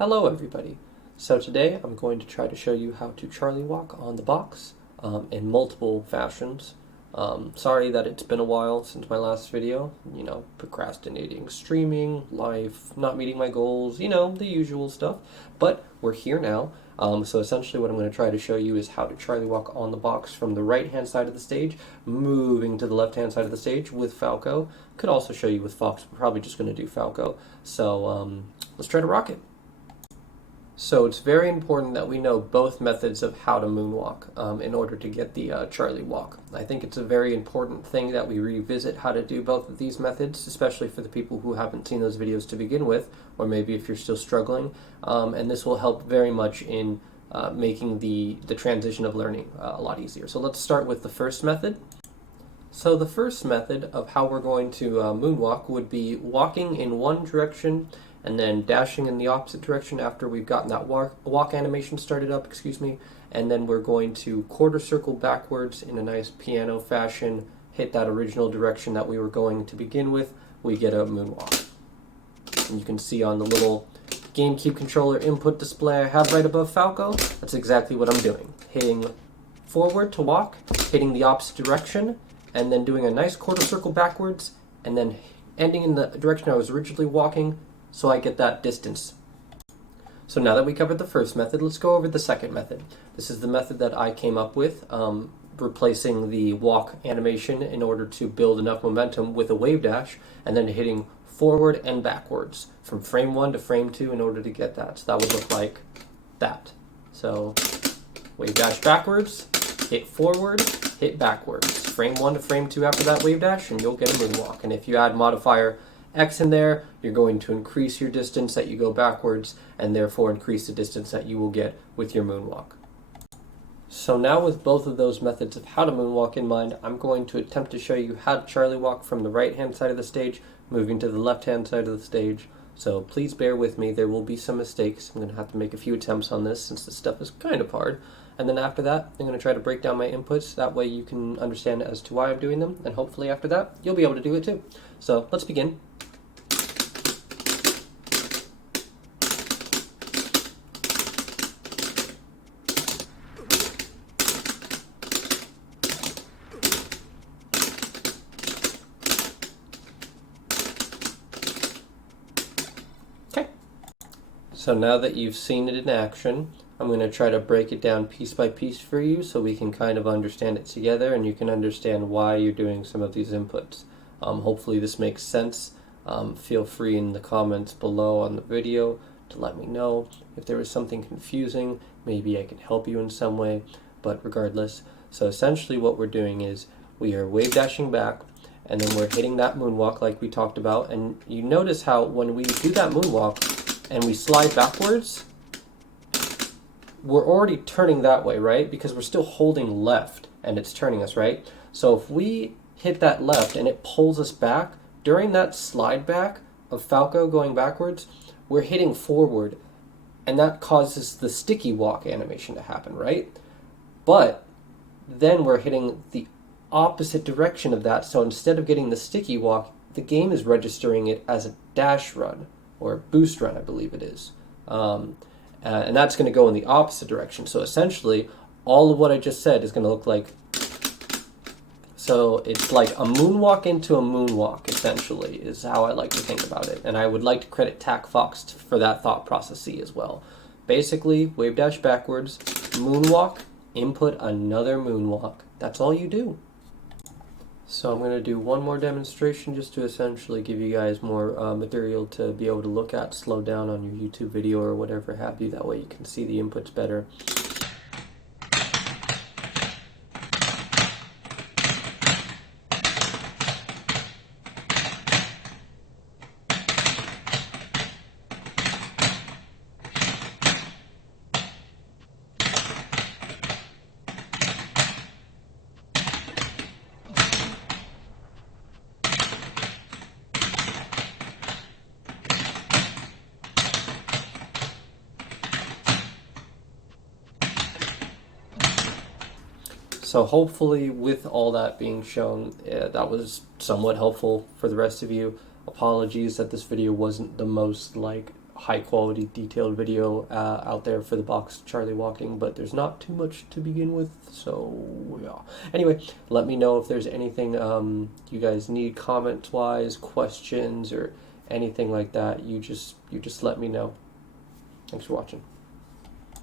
Hello everybody. So today I'm going to try to show you how to Charliewalk on the box in multiple fashions. Sorry that it's been a while since my last video, procrastinating, streaming, life, not meeting my goals, the usual stuff. But we're here now. So essentially what I'm going to try to show you is how to Charliewalk on the box from the right hand side of the stage, moving to the left hand side of the stage with Falco. Could also show you with Fox, we're probably just going to do Falco. So let's try to rock it. So it's very important that we know both methods of how to moonwalk in order to get the Charliewalk. I think it's a very important thing that we revisit how to do both of these methods, especially for the people who haven't seen those videos to begin with, or maybe if you're still struggling. And this will help very much in making the transition of learning a lot easier. So let's start with the first method. So the first method of how we're going to moonwalk would be walking in one direction and then dashing in the opposite direction after we've gotten that walk animation started up, and then we're going to quarter circle backwards in a nice piano fashion, hit that original direction that we were going to begin with, we get a moonwalk. And you can see on the little GameCube controller input display I have right above Falco, that's exactly what I'm doing. Hitting forward to walk, hitting the opposite direction, and then doing a nice quarter circle backwards, and then ending in the direction I was originally walking, so I get that distance. So now that we covered the first method, let's go over the second method. This is the method that I came up with, replacing the walk animation in order to build enough momentum with a wave dash, and then hitting forward and backwards from frame 1 to frame 2 in order to get that. So that would look like that. So wave dash backwards, hit forward, hit backwards. Frame 1 to frame 2 after that wave dash, and you'll get a moonwalk. And if you add modifier X in there, you're going to increase your distance that you go backwards, and therefore increase the distance that you will get with your moonwalk. So now with both of those methods of how to moonwalk in mind, I'm going to attempt to show you how to Charliewalk from the right hand side of the stage, moving to the left hand side of the stage. So please bear with me, there will be some mistakes. I'm going to have to make a few attempts on this since this stuff is kind of hard. And then after that, I'm going to try to break down my inputs, that way you can understand as to why I'm doing them, and hopefully after that, you'll be able to do it too. So let's begin. So now that you've seen it in action, I'm going to try to break it down piece by piece for you so we can kind of understand it together and you can understand why you're doing some of these inputs. Hopefully this makes sense. Feel free in the comments below on the video to let me know if there was something confusing. Maybe I can help you in some way, but regardless. So essentially what we're doing is we are wave dashing back, and then we're hitting that moonwalk like we talked about. And you notice how when we do that moonwalk, and we slide backwards, we're already turning that way, right? Because we're still holding left and it's turning us, right? So if we hit that left and it pulls us back, during that slide back of Falco going backwards, we're hitting forward, and that causes the sticky walk animation to happen, right? But then we're hitting the opposite direction of that, so instead of getting the sticky walk, the game is registering it as a dash run, or boost run, I believe it is. And that's going to go in the opposite direction. So essentially, all of what I just said is going to look like, so it's like a moonwalk into a moonwalk, essentially, is how I like to think about it. And I would like to credit Tac Fox for that thought process as well. Basically, wave dash backwards, moonwalk, input another moonwalk. That's all you do. So I'm going to do one more demonstration just to essentially give you guys more material to be able to look at, slow down on your YouTube video or whatever have you. That way you can see the inputs better. So hopefully with all that being shown, that was somewhat helpful for the rest of you. Apologies that this video wasn't the most high quality detailed video out there for the box Charlie walking, but there's not too much to begin with, so yeah. Anyway, let me know if there's anything you guys need comment wise, questions, or anything like that. You just let me know. Thanks for watching.